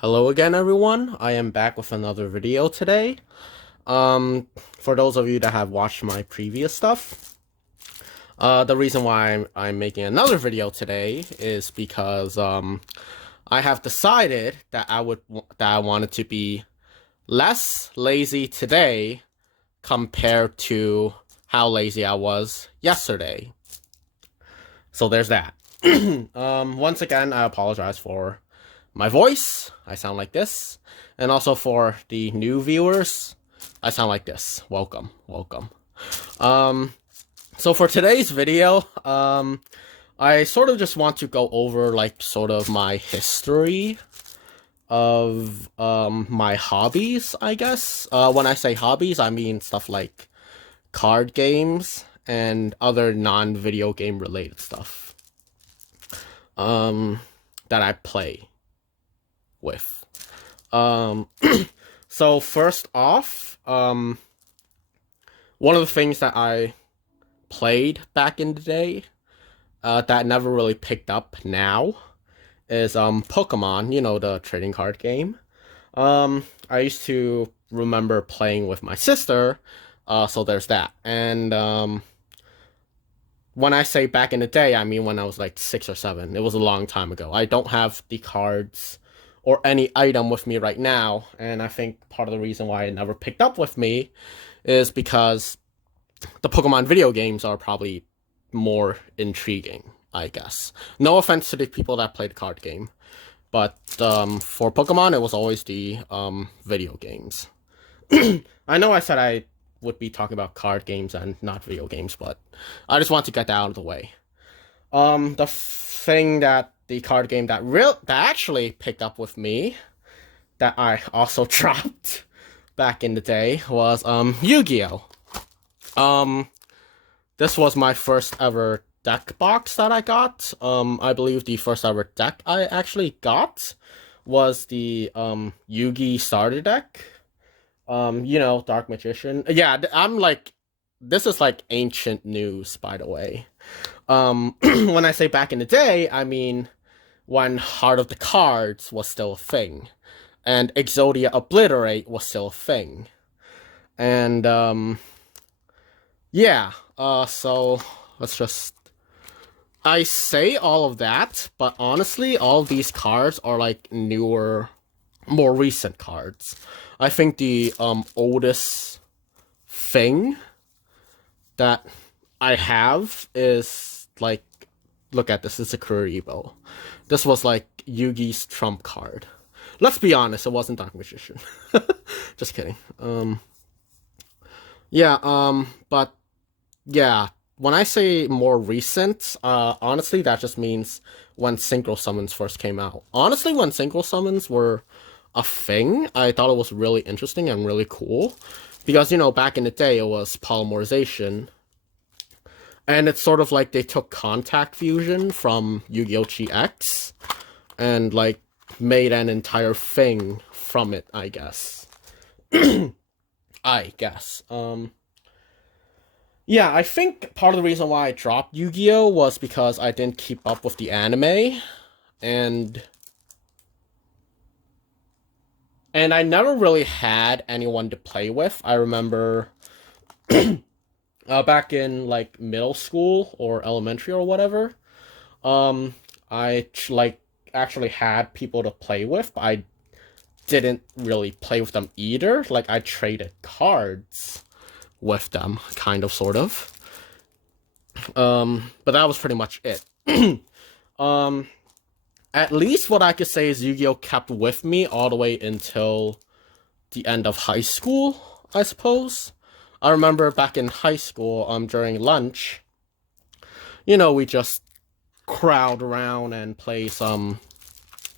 Hello again, everyone. I am back with another video today. For those of you that have watched my previous stuff, the reason why I'm making another video today is because I have decided that I wanted to be less lazy today compared to how lazy I was yesterday. So there's that. Once again, I apologize for my voice. I sound like this. And also for the new viewers, I sound like this. Welcome. So for today's video, I sort of just want to go over like sort of my history of my hobbies, I guess. When I say hobbies, I mean stuff like card games and other non-video game related stuff that I play with. So first off, one of the things that I played back in the day that never really picked up now is Pokemon, you know, the trading card game. I used to remember playing with my sister, so there's that. And when I say back in the day, I mean when I was like 6 or 7. It was a long time ago. I don't have the cards or any item with me right now, and I think part of the reason why it never picked up with me is because the Pokemon video games are probably more intriguing, I guess. No offense to the people that play the card game, but for Pokemon, it was always the video games. I know I said I would be talking about card games and not video games, but I just want to get that out of the way. The thing that the card game that actually picked up with me, that I also dropped back in the day, was YuGiOh. This was my first ever deck box that I got. I believe the first ever deck I actually got was the Yugi starter deck. You know, Dark Magician. Yeah, I'm like, this is like ancient news, by the way. When I say back in the day, I mean when Heart of the Cards was still a thing, and Exodia Obliterate was still a thing. And yeah, so let's just, I say all of that, but honestly, all of these cards are like newer, more recent cards. I think the oldest thing that I have is like, look at this, it's a Career Evo. This was like Yugi's trump card. Let's be honest, it wasn't Dark Magician. Just kidding. But yeah, when I say more recent, honestly, that just means when Synchro Summons first came out. Honestly, when Synchro Summons were a thing, I thought it was really interesting and really cool. Because, you know, back in the day, it was polymerization. And it's sort of like they took contact fusion from Yu-Gi-Oh! GX and, like, made an entire thing from it, I guess. I guess. Yeah, I think part of the reason why I dropped Yu-Gi-Oh! Was because I didn't keep up with the anime. And I never really had anyone to play with. I remember back in like middle school or elementary or whatever, I like actually had people to play with, but I didn't really play with them either. Like I traded cards with them, kind of, sort of. But that was pretty much it. At least what I could say is Yu-Gi-Oh! Kept with me all the way until the end of high school, I suppose. I remember back in high school, during lunch, you know, we just crowd around and play some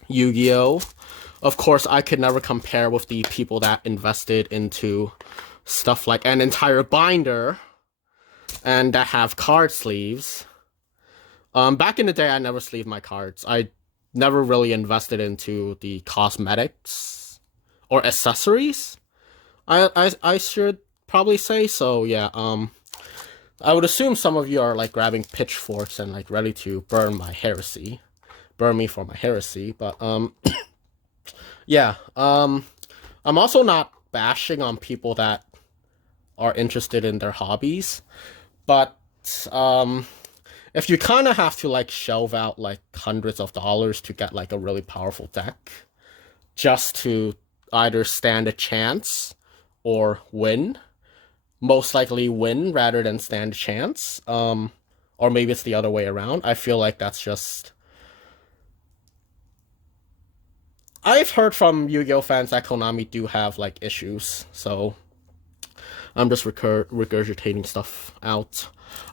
Yu-Gi-Oh! Of course, I could never compare with the people that invested into stuff like an entire binder and that have card sleeves. Back in the day, I never sleeved my cards. I never really invested into the cosmetics or accessories. I should probably say so. Yeah. I would assume some of you are like grabbing pitchforks and like ready to burn me for my heresy. But Yeah. I'm also not bashing on people that are interested in their hobbies, but um, if you kind of have to like shelve out like hundreds of dollars to get like a really powerful deck just to either stand a chance or win, most likely win rather than stand a chance, or maybe it's the other way around. I feel like that's just. I've heard from Yu-Gi-Oh fans that Konami do have like issues, so I'm just regurgitating stuff out.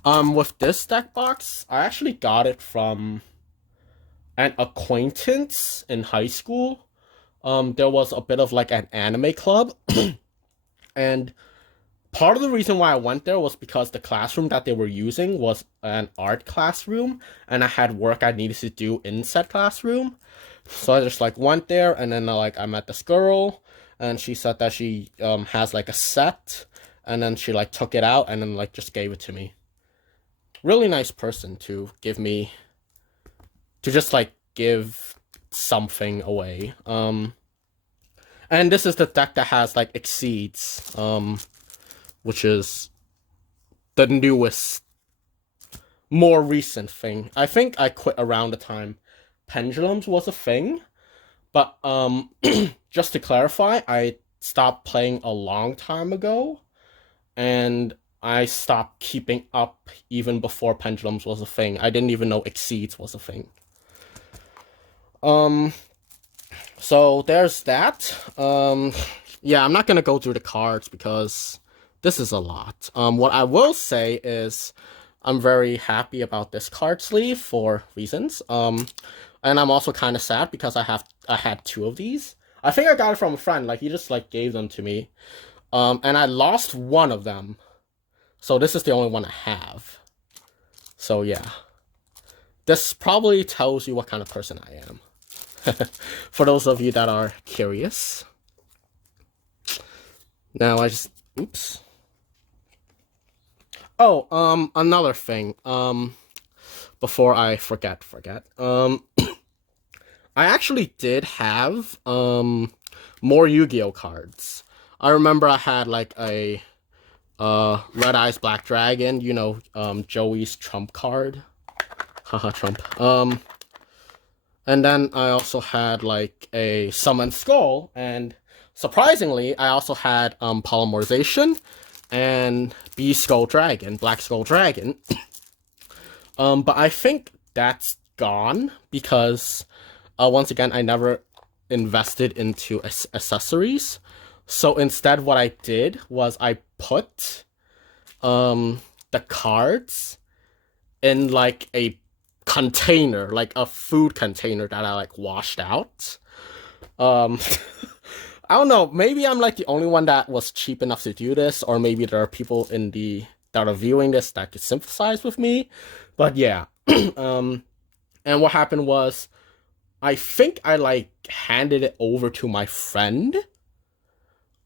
With this deck box, I actually got it from an acquaintance in high school. There was a bit of like an anime club, and part of the reason why I went there was because the classroom that they were using was an art classroom, and I had work I needed to do in said classroom. So I just like went there, and then like I met this girl, and she said that she has like a set, and then she like took it out and then like just gave it to me. Really nice person to give me to just like give something away. And this is the deck that has like Exceeds, which is the newest, more recent thing. I think I quit around the time Pendulums was a thing, but just to clarify, I stopped playing a long time ago, and I stopped keeping up even before Pendulums was a thing. I didn't even know Exceeds was a thing. So there's that. Yeah, I'm not gonna go through the cards because this is a lot. What I will say is I'm very happy about this card sleeve for reasons. And I'm also kind of sad because I had two of these. I think I got it from a friend. Like he just like gave them to me. And I lost one of them. So this is the only one I have. So yeah. This probably tells you what kind of person I am. For those of you that are curious. Now I just oops. Oh, another thing. Before I forget. I actually did have more Yu-Gi-Oh cards. I remember I had like a Red Eyes Black Dragon, you know, Joey's trump card. Haha, Trump. And then I also had like a Summon Skull, and surprisingly, I also had Polymerization and B Skull Dragon, Black Skull Dragon. But I think that's gone because once again, I never invested into accessories. So instead, what I did was I put the cards in like a container, like a food container that I like washed out. I don't know, maybe I'm like the only one that was cheap enough to do this, or maybe there are people that are viewing this that could sympathize with me. But yeah. And what happened was I think I like handed it over to my friend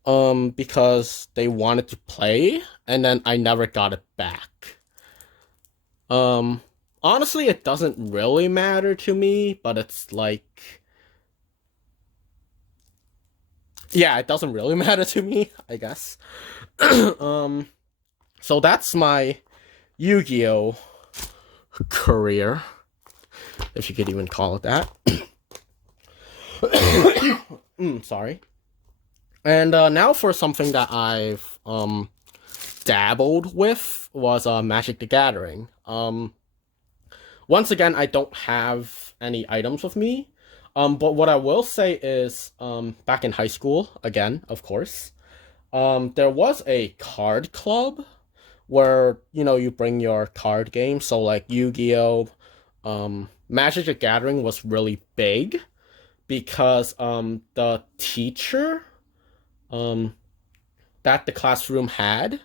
because they wanted to play, and then I never got it back. Honestly, it doesn't really matter to me, but it's like yeah, it doesn't really matter to me, I guess. So that's my Yu-Gi-Oh career, if you could even call it that. Sorry. And now for something that I've dabbled with was Magic the Gathering. Once again, I don't have any items with me. But what I will say is, back in high school, again, of course, there was a card club where, you know, you bring your card game. So like Yu-Gi-Oh, Magic the Gathering was really big because the teacher that the classroom had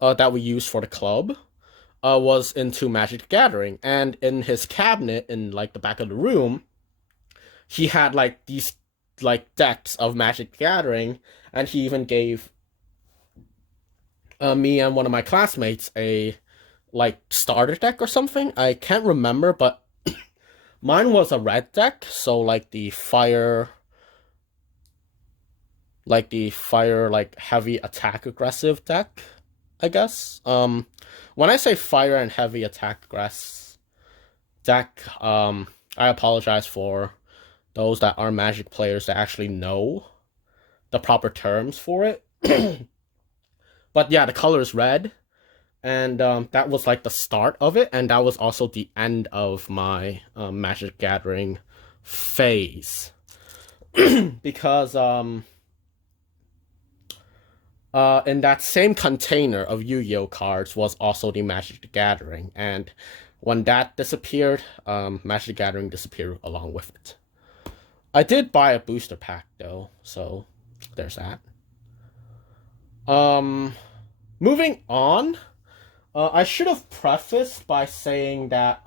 that we used for the club was into Magic the Gathering, and in his cabinet in like the back of the room, he had like these like decks of Magic the Gathering, and he even gave me and one of my classmates a like starter deck or something. I can't remember, but mine was a red deck, so like the fire like the fire, like heavy attack aggressive deck, I guess. When I say fire and heavy attack aggress deck, I apologize for those that are Magic players that actually know the proper terms for it. But yeah, the color is red, and that was like the start of it, and that was also the end of my Magic Gathering phase. Because in that same container of Yu-Gi-Oh cards was also the Magic the Gathering, and when that disappeared, Magic the Gathering disappeared along with it. I did buy a booster pack though, so there's that. Moving on, I should have prefaced by saying that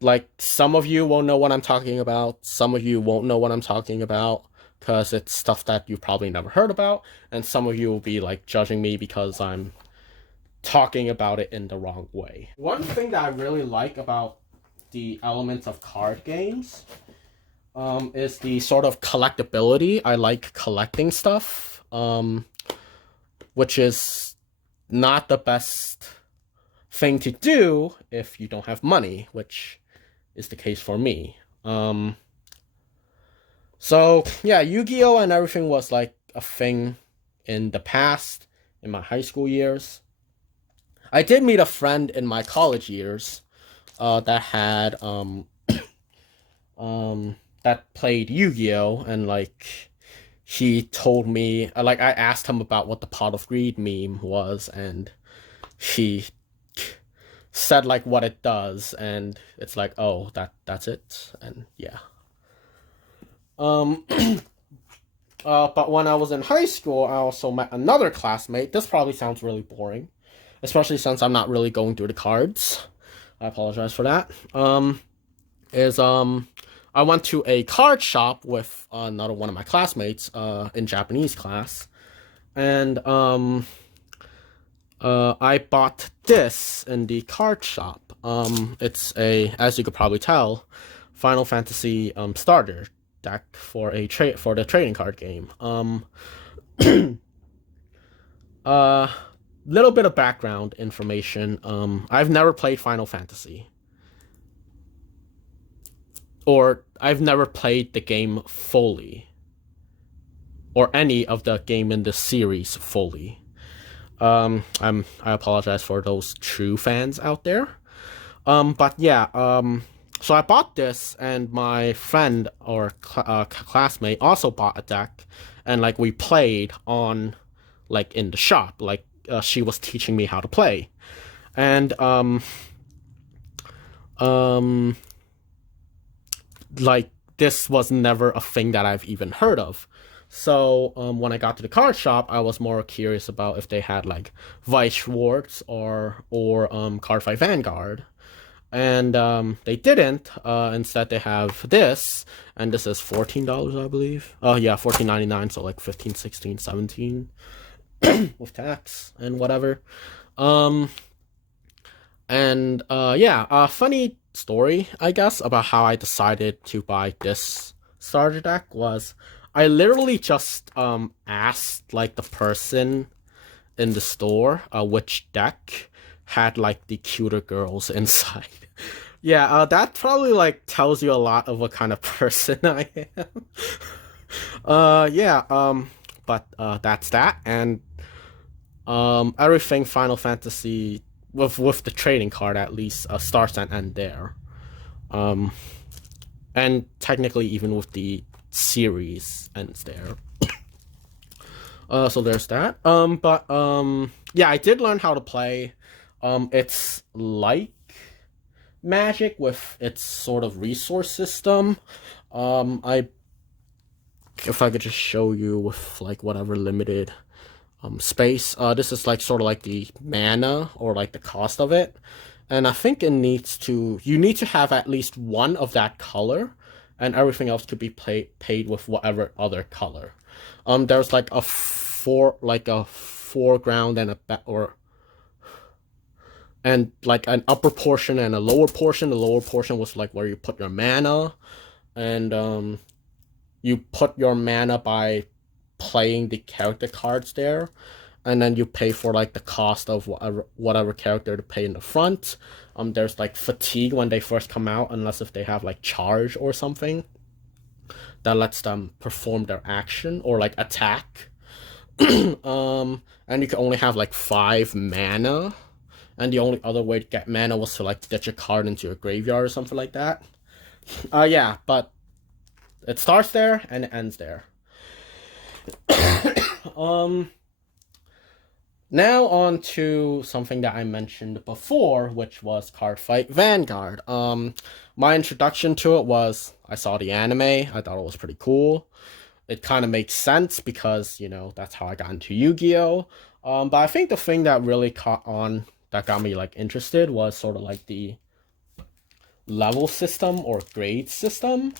like, some of you will know what I'm talking about, some of you won't know what I'm talking about, because it's stuff that you've probably never heard about, and some of you will be, like, judging me because I'm talking about it in the wrong way. One thing that I really like about the elements of card games is the sort of collectability. I like collecting stuff, which is not the best thing to do if you don't have money, which is the case for me. So yeah, Yu-Gi-Oh and everything was like a thing in the past, in my high school years. I did meet a friend in my college years that had that played Yu-Gi-Oh, and like he told me, like, I asked him about what the Pot of Greed meme was, and he said like what it does, and it's like, oh, that's it. And yeah. But when I was in high school, I also met another classmate. This probably sounds really boring, especially since I'm not really going through the cards. I apologize for that. I went to a card shop with another one of my classmates in Japanese class, and I bought this in the card shop. It's a, as you could probably tell, Final Fantasy starter deck for the trading card game. Little bit of background information. I've never played Final Fantasy, or I've never played the game fully, or any of the game in the series fully. I apologize for those true fans out there. But yeah, so I bought this, and my friend or classmate also bought a deck, and like we played on, like, in the shop, like she was teaching me how to play, and like, this was never a thing that I've even heard of. So when I got to the card shop, I was more curious about if they had like Vice Schwartz or Cardfight Vanguard, and they didn't. Instead, they have this, and this is $14, I believe. Yeah, $14.99, so like 15, 16, 17 with tax and whatever. Yeah, funny story, I guess, about how I decided to buy this starter deck was I literally just asked like the person in the store which deck had like the cuter girls inside. Yeah, that probably like tells you a lot of what kind of person I am. Yeah, but that's that, and everything Final Fantasy with the trading card at least starts and end there. And technically even with the series ends there. So there's that. Yeah, I did learn how to play. It's like Magic with its sort of resource system. If I could just show you with like whatever limited space. This is like sort of like the mana or like the cost of it. And I think you need to have at least one of that color, and everything else could be paid with whatever other color. There's like a foreground and and like an upper portion and a lower portion. The lower portion was like where you put your mana, and you put your mana by playing the character cards there, and then you pay for like the cost of whatever character to pay in the front. There's like fatigue when they first come out, unless if they have like charge or something that lets them perform their action or like attack. And you can only have like 5 mana, and the only other way to get mana was to like get your card into your graveyard or something like that. Yeah, but it starts there and it ends there. Now on to something that I mentioned before, which was Cardfight Vanguard. My introduction to it was I saw the anime. I thought it was pretty cool. It kind of makes sense because, you know, that's how I got into Yu-Gi-Oh! But I think the thing that really caught on, that got me like interested, was sort of like the level system or grade system,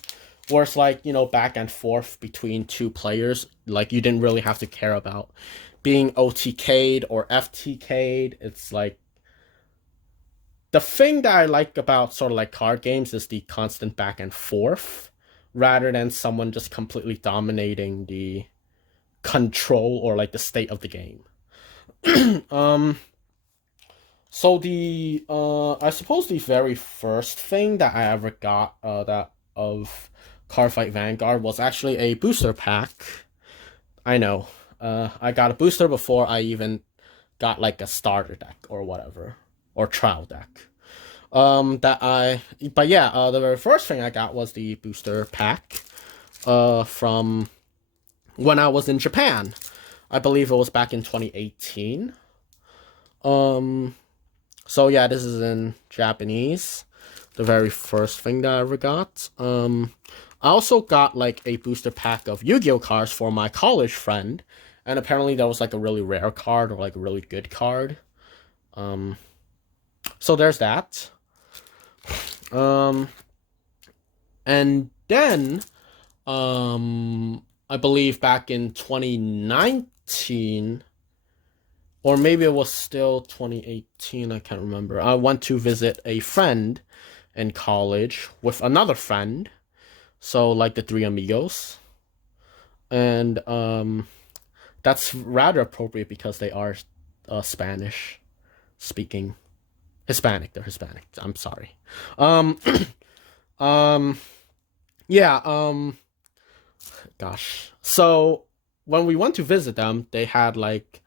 where it's like, you know, back and forth between 2 players. Like, you didn't really have to care about being OTK'd or FTK'd. It's like, the thing that I like about sort of like card games is the constant back and forth, rather than someone just completely dominating the control or like the state of the game. So the I suppose the very first thing that I ever got that of Cardfight Vanguard was actually a booster pack. I know. I got a booster before I even got like a starter deck or whatever, or trial deck. But yeah, the very first thing I got was the booster pack from when I was in Japan. I believe it was back in 2018. So yeah, this is in Japanese. The very first thing that I ever got. I also got like a booster pack of Yu-Gi-Oh cards for my college friend, and apparently that was like a really rare card or like a really good card. So there's that. And then, I believe back in 2019, or maybe it was still 2018, I can't remember. I went to visit a friend in college with another friend. So like the 3 amigos. And that's rather appropriate because they are Spanish speaking. Hispanic, they're Hispanic. I'm sorry. Yeah, gosh. So when we went to visit them, they had like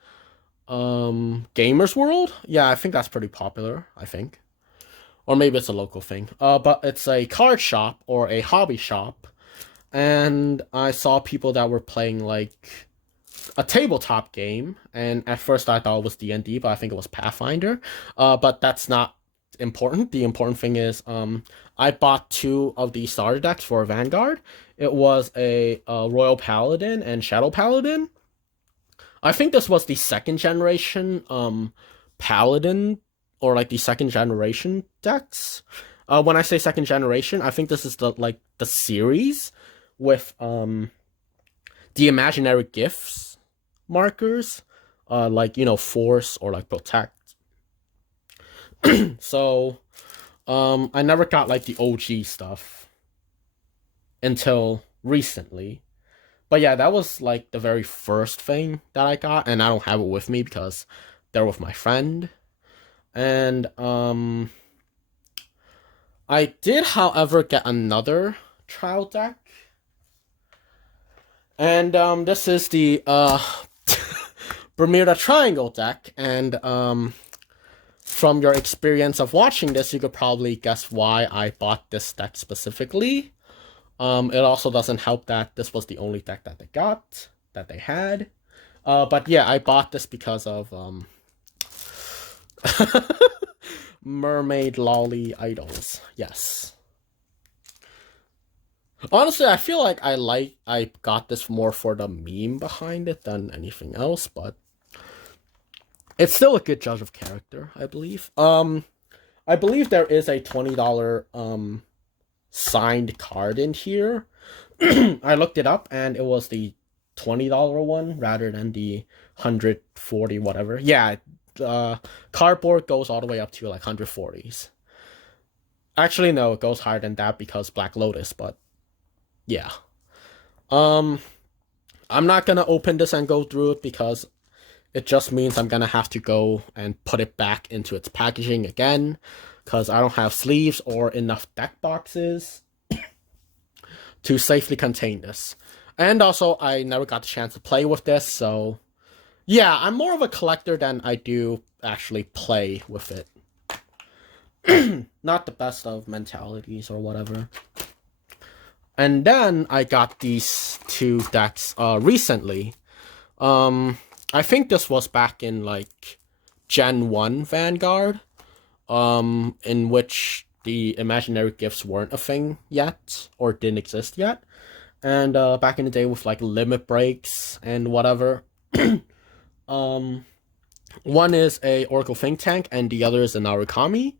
Gamers World. Yeah, I think that's pretty popular, I think. Or maybe it's a local thing. But it's a card shop or a hobby shop. And I saw people that were playing like a tabletop game, and at first I thought it was D&D, but I think it was Pathfinder. But that's not important. The important thing is I bought 2 of the starter decks for Vanguard. It was a Royal Paladin and Shadow Paladin. I think this was the 2nd generation Paladin, or like the 2nd generation decks. When I say 2nd generation, I think this is the series with the imaginary gifts markers, like, you know, force or like protect. So I never got like the OG stuff until recently. But yeah, that was like the very first thing that I got, and I don't have it with me because they're with my friend. And I did, however, get another trial deck. And this is the Bermuda Triangle deck. And from your experience of watching this, you could probably guess why I bought this deck specifically. It also doesn't help that this was the only deck that they had. But yeah, I bought this because of mermaid lolly idols. Yes. Honestly, I feel like I got this more for the meme behind it than anything else, but it's still a good judge of character, I believe. I believe there is a $20 signed card in here. I looked it up and it was the $20 one rather than the $140 whatever. Yeah, cardboard goes all the way up to like 140s. Actually, no, it goes higher than that because Black Lotus, but yeah. Um, I'm not gonna open this and go through it because it just means I'm gonna have to go and put it back into its packaging again because I don't have sleeves or enough deck boxes to safely contain this. And also, I never got the chance to play with this, so yeah, I'm more of a collector than I do actually play with it. Not the best of mentalities or whatever. And then I got these two decks recently. I think this was back in like Gen 1 Vanguard, in which the imaginary gifts weren't a thing yet or didn't exist yet. And back in the day with like limit breaks and whatever. One is a Oracle Think Tank and the other is an Narukami.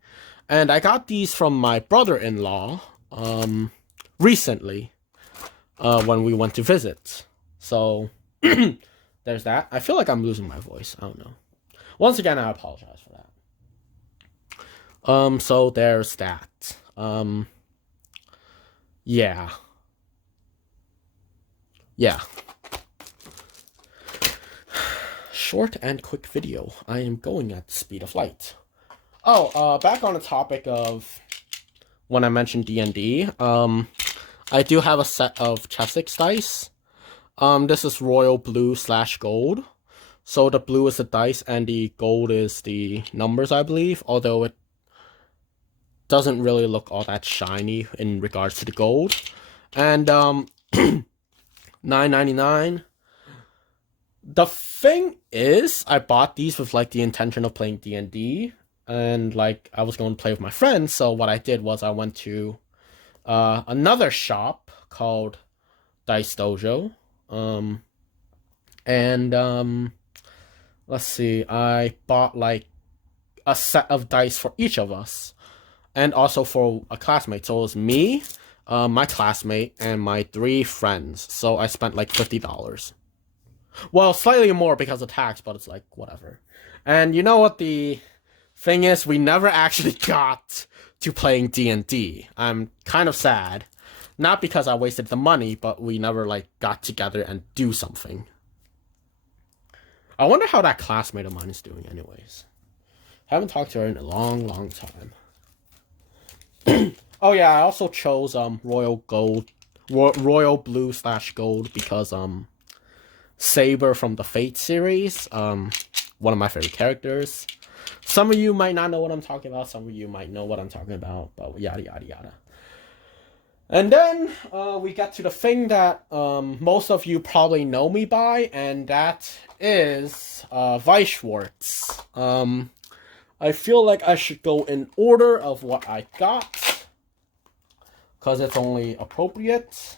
And I got these from my brother-in-law recently when we went to visit. So there's that. I feel like I'm losing my voice. I don't know. Once again, I apologize for that. So there's that. Yeah. Yeah. Short and quick video. I am going at the speed of light. Oh, back on the topic of when I mentioned D&D, I do have a set of Chessex dice. This is royal blue / gold. So the blue is the dice and the gold is the numbers, I believe, although it doesn't really look all that shiny in regards to the gold. And $9.99. The thing is, I bought these with like the intention of playing D&D, and like I was going to play with my friends. So what I did was I went to another shop called Dice Dojo, let's see, I bought like a set of dice for each of us, and also for a classmate. So it was me, my classmate, and my 3 friends. So I spent like $50. Well, slightly more because of tax, but it's like, whatever. And you know what the thing is? We never actually got to playing D&D. I'm kind of sad. Not because I wasted the money, but we never, like, got together and do something. I wonder how that classmate of mine is doing anyways. Haven't talked to her in a long, long time. Oh, yeah, I also chose, royal blue / gold because, Saber from the Fate series, one of my favorite characters. Some of you might not know what I'm talking about, some of you might know what I'm talking about, but yada yada yada. And then we get to the thing that most of you probably know me by, and that is Weisschwartz. I feel like I should go in order of what I got, because it's only appropriate.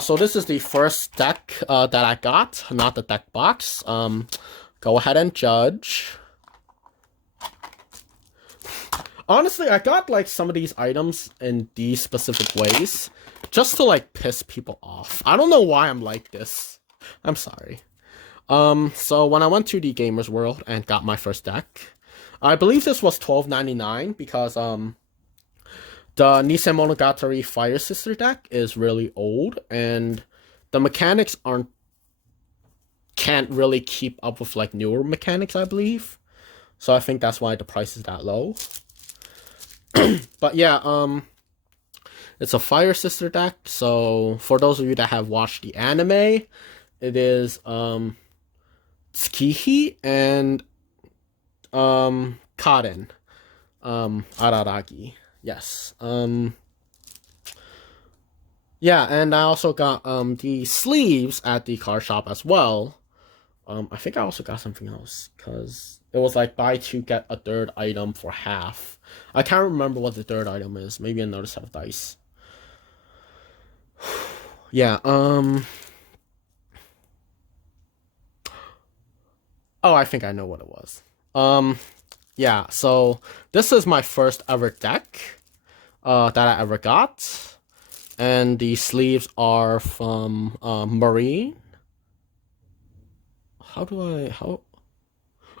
So this is the first deck that I got, not the deck box. Go ahead and judge. Honestly, I got like some of these items in these specific ways just to like piss people off. I don't know why I'm like this. I'm sorry. So when I went to the Gamers World and got my first deck, I believe this was $12.99 because the Nisei Monogatari Fire Sister deck is really old, and the mechanics can't really keep up with like newer mechanics, I believe. So I think that's why the price is that low. But yeah, it's a Fire Sister deck. So for those of you that have watched the anime, it is Tsukihi and Karen Araragi. Yes. Yeah, and I also got the sleeves at the card shop as well. I think I also got something else because it was like buy 2 get a 3rd item for half. I can't remember what the 3rd item is. Maybe another set of dice. Yeah. Oh, I think I know what it was. Yeah, so this is my first ever deck that I ever got. And the sleeves are from Marine.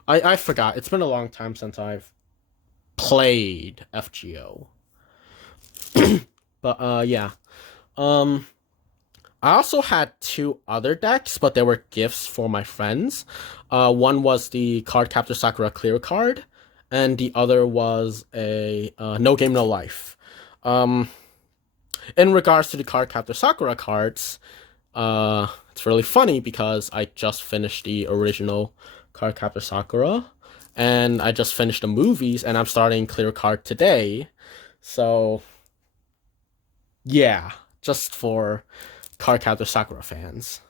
I forgot. It's been a long time since I've played FGO. But yeah. Um I also had two other decks, but they were gifts for my friends. One was the Card Captor Sakura Clear card, and the other was a No Game No Life. Um, in regards to the Card Captor Sakura cards, it's really funny because I just finished the original Card Captor Sakura, and I just finished the movies, and I'm starting Clear Card today. So, yeah, just for Card Captor Sakura fans.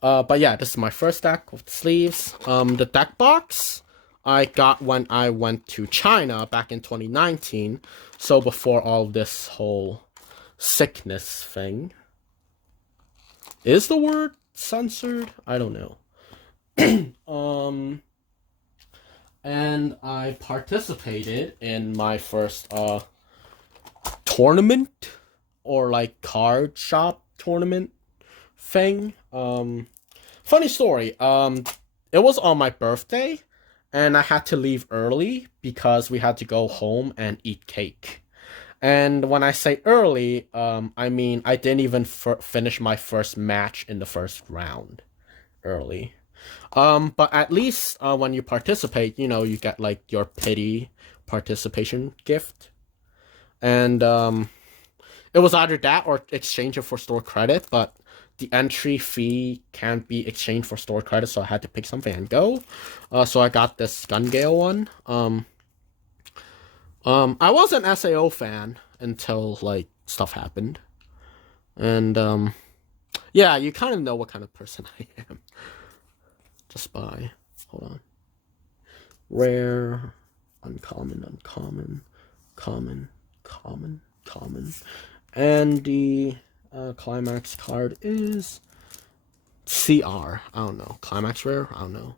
But yeah, this is my first deck with the sleeves. The deck box I got when I went to China back in 2019. So before all this whole sickness thing. Is the word censored? I don't know. And I participated in my first tournament or like card shop tournament thing. Funny story. It was on my birthday, and I had to leave early because we had to go home and eat cake. And when I say early, I mean I didn't even finish my first match in the first round early. But at least when you participate, you know, you get like your pity participation gift. And it was either that or exchange it for store credit, but the entry fee can't be exchanged for store credit, so I had to pick something and go. So I got this Gun Gale one. I was an SAO fan until like stuff happened. And yeah, you kind of know what kind of person I am. Just by hold on. Rare, uncommon, common. And the climax card is CR. I don't know. Climax rare? I don't know.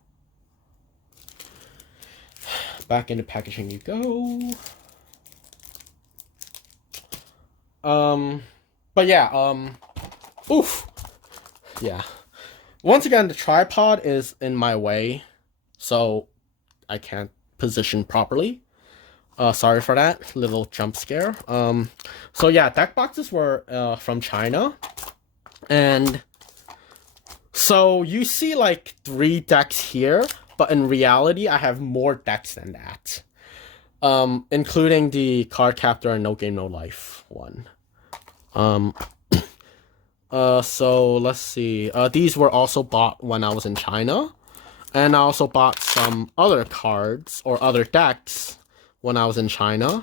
Back into packaging you go. But yeah, oof. Yeah. Once again, the tripod is in my way, so I can't position properly. Sorry for that little jump scare. So yeah, deck boxes were from China, and so you see like 3 decks here, but in reality, I have more decks than that. Including the Card Captor and No Game No Life one. So let's see. These were also bought when I was in China, and I also bought some other cards or other decks when I was in China.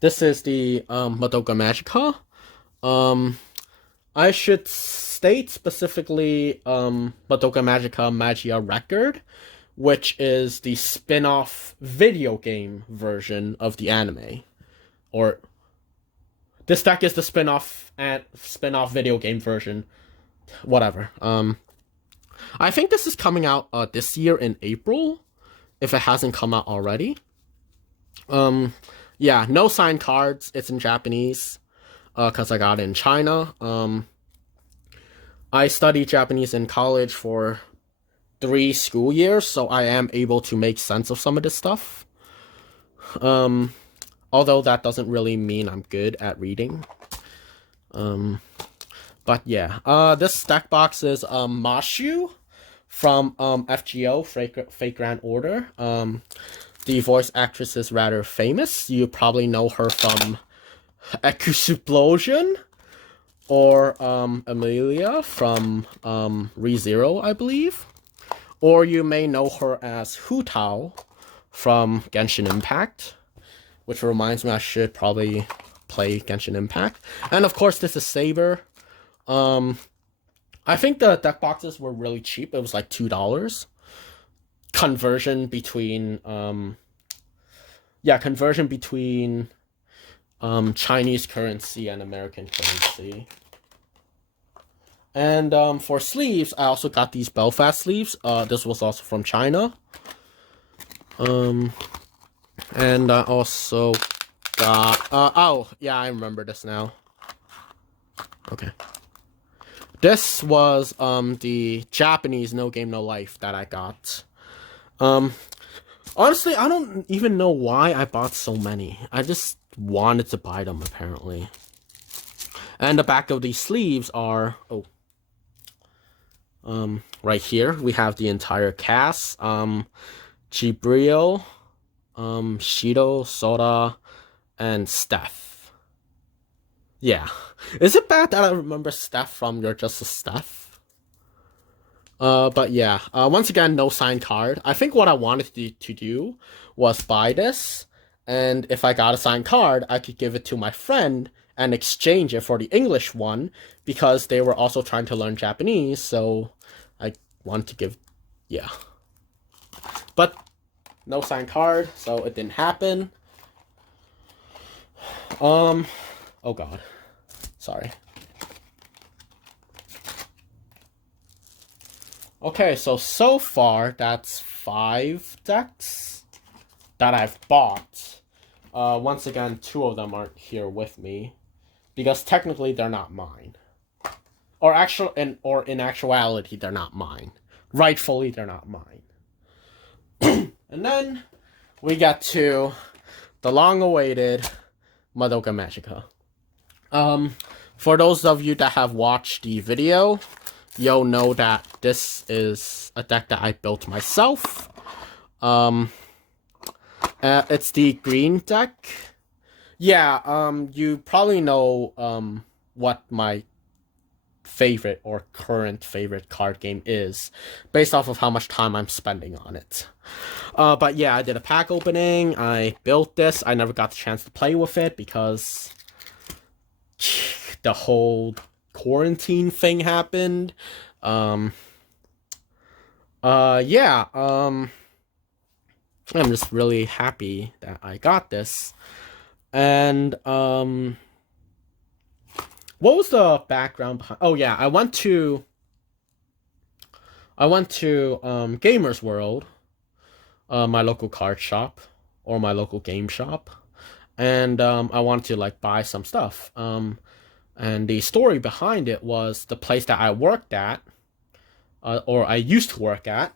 This is the Madoka Magica. I should state specifically Madoka Magica Magia Record, which is the spin-off video game version of the anime. Or this deck is the spin-off video game version. Whatever. I think this is coming out this year in April, if it hasn't come out already. Yeah, no signed cards. It's in Japanese, because I got it in China. I studied Japanese in college for 3 school years, so I am able to make sense of some of this stuff. Although that doesn't really mean I'm good at reading. But yeah, this deck box is Mashu from FGO, Fate Grand Order. The voice actress is rather famous. You probably know her from Explosion, or Amelia from ReZero, I believe. Or you may know her as Hu Tao from Genshin Impact, which reminds me I should probably play Genshin Impact. And of course, this is Saber. I think the deck boxes were really cheap. It was like $2. Conversion between Chinese currency and American currency. And for sleeves, I also got these Belfast sleeves. This was also from China. And I also got oh yeah, I remember this now. Okay. This was the Japanese No Game No Life that I got. Honestly, I don't even know why I bought so many. I just wanted to buy them, apparently. And the back of these sleeves are right here we have the entire cast. YuGiOh, Shido, Soda, and Steph. Yeah. Is it bad that I remember Steph from You're Just a Steph? But yeah. Once again, no signed card. I think what I wanted to do was buy this, and if I got a signed card, I could give it to my friend and exchange it for the English one, because they were also trying to learn Japanese, so I want to give, yeah. But no signed card, so it didn't happen. Oh god. Sorry. Okay, so far, that's 5 decks that I've bought. Once again, 2 of them aren't here with me, because technically they're not mine. Or in actuality, they're not mine. Rightfully, they're not mine. And then we get to the long-awaited Madoka Magica. For those of you that have watched the video, you'll know that this is a deck that I built myself. It's the green deck. Yeah, you probably know what my favorite or current favorite card game is, based off of how much time I'm spending on it. But yeah, I did a pack opening, I built this, I never got the chance to play with it because the whole quarantine thing happened. Yeah, I'm just really happy that I got this. And, what was the background behind? Oh yeah, I went to Gamers World, my local card shop or my local game shop, and I wanted to like buy some stuff. And the story behind it was the place that I worked at, or I used to work at.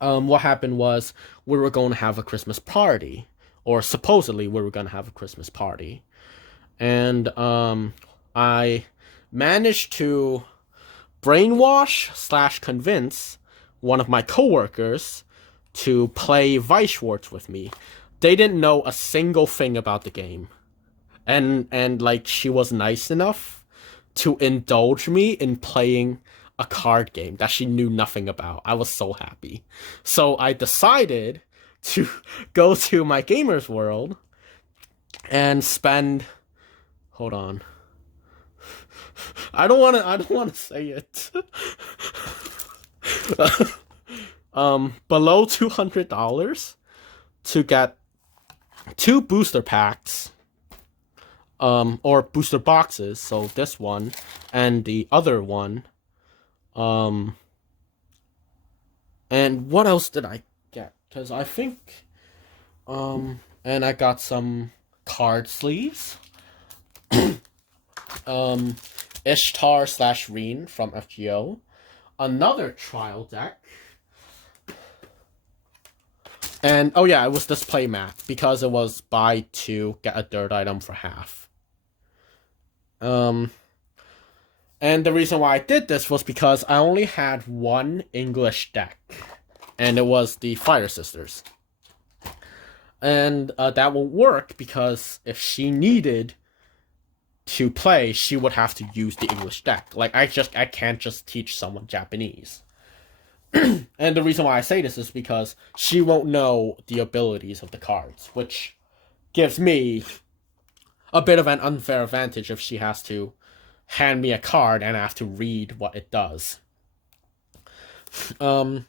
What happened was we were going to have a Christmas party, or supposedly we were going to have a Christmas party, and I managed to brainwash / convince one of my coworkers to play Vice Schwartz with me. They didn't know a single thing about the game. And like, she was nice enough to indulge me in playing a card game that she knew nothing about. I was so happy. So I decided to go to my Gamers World and spend, hold on, I don't want to say it. Below $200 to get 2 booster packs, or booster boxes. So this one and the other one. And what else did I get? Because I think, and I got some card sleeves. Ishtar / Reen from YuGiOh. Another trial deck. And, oh yeah, it was this playmat, because it was buy 2, get a third item for half. And the reason why I did this was because I only had 1 English deck, and it was the Fire Sisters. And that won't work, because if she needed to play, she would have to use the English deck. Like, I can't just teach someone Japanese. And the reason why I say this is because she won't know the abilities of the cards, which gives me a bit of an unfair advantage if she has to hand me a card and I have to read what it does. So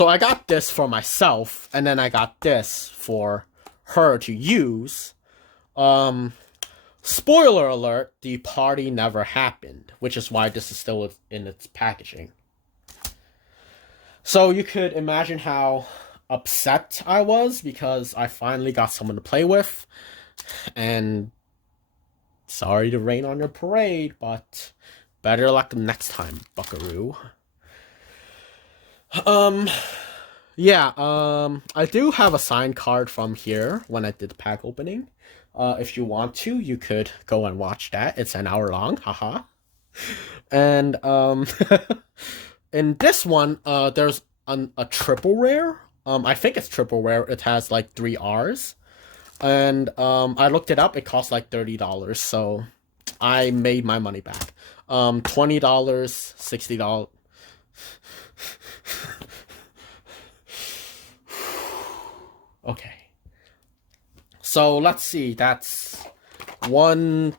I got this for myself, and then I got this for her to use. Spoiler alert, the party never happened, which is why this is still in its packaging. So you could imagine how upset I was, because I finally got someone to play with, and sorry to rain on your parade, but Better luck next time, buckaroo. Yeah, I do have a signed card from here when I did the pack opening. If you want to, you could go and watch that. It's an hour long, haha. And, in this one, there's a triple rare. I think it's triple rare. It has like 3 R's. And, I looked it up. It costs like $30, so I made my money back. $20, $60. Okay. So let's see. That's 1,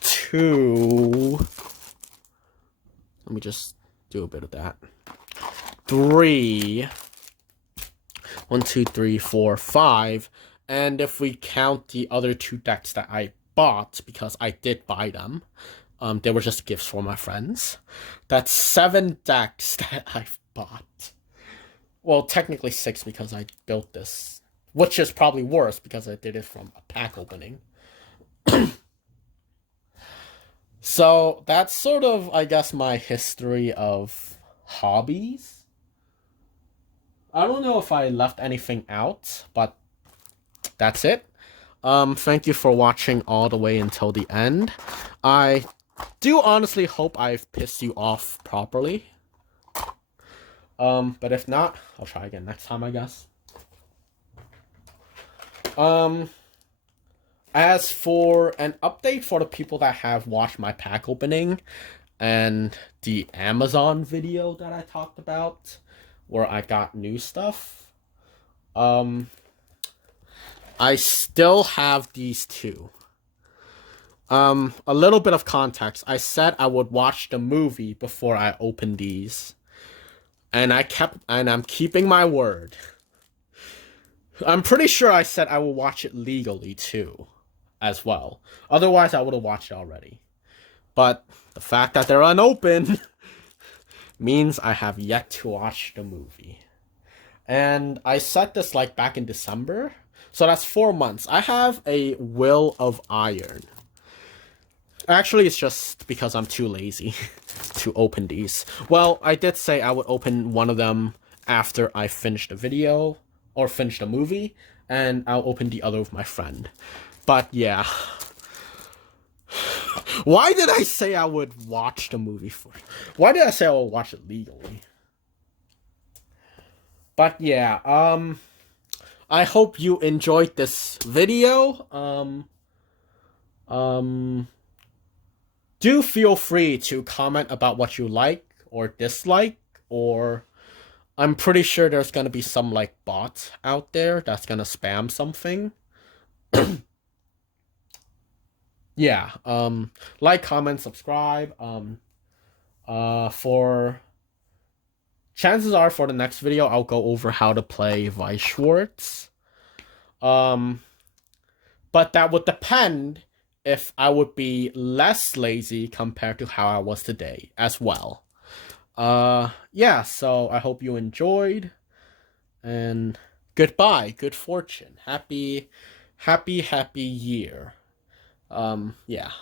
2. Let me just do a bit of that. 3. 1, 2, 3, 4, 5. And if we count the other 2 decks that I bought, because I did buy them, they were just gifts for my friends. That's 7 decks that I've bought. Well, technically 6 because I built this, which is probably worse because I did it from a pack opening. So that's sort of, I guess, my history of hobbies. I don't know if I left anything out, but that's it. Thank you for watching all the way until the end. I do honestly hope I've pissed you off properly. But if not, I'll try again next time, I guess. As for an update for the people that have watched my pack opening and the Amazon video that I talked about, where I got new stuff, I still have these 2. A little bit of context. I said I would watch the movie before I opened these. And I'm keeping my word. I'm pretty sure I said I will watch it legally too, as well. Otherwise, I would have watched it already. But the fact that they're unopened means I have yet to watch the movie. And I said this like back in December. So that's 4 months. I have a Will of Iron. Actually, it's just because I'm too lazy to open these. Well, I did say I would open one of them after I finish the video or finish the movie, and I'll open the other with my friend. But yeah. Why did I say I would watch the movie first? Why did I say I would watch it legally? But yeah, I hope you enjoyed this video. Do feel free to comment about what you like or dislike, or I'm pretty sure there's gonna be some like bot out there that's gonna spam something. Yeah, like, comment, subscribe. For chances are for the next video I'll go over how to play Vice Schwartz. But that would depend if I would be less lazy compared to how I was today as well. Yeah, so I hope you enjoyed, and goodbye, good fortune, happy year. Yeah.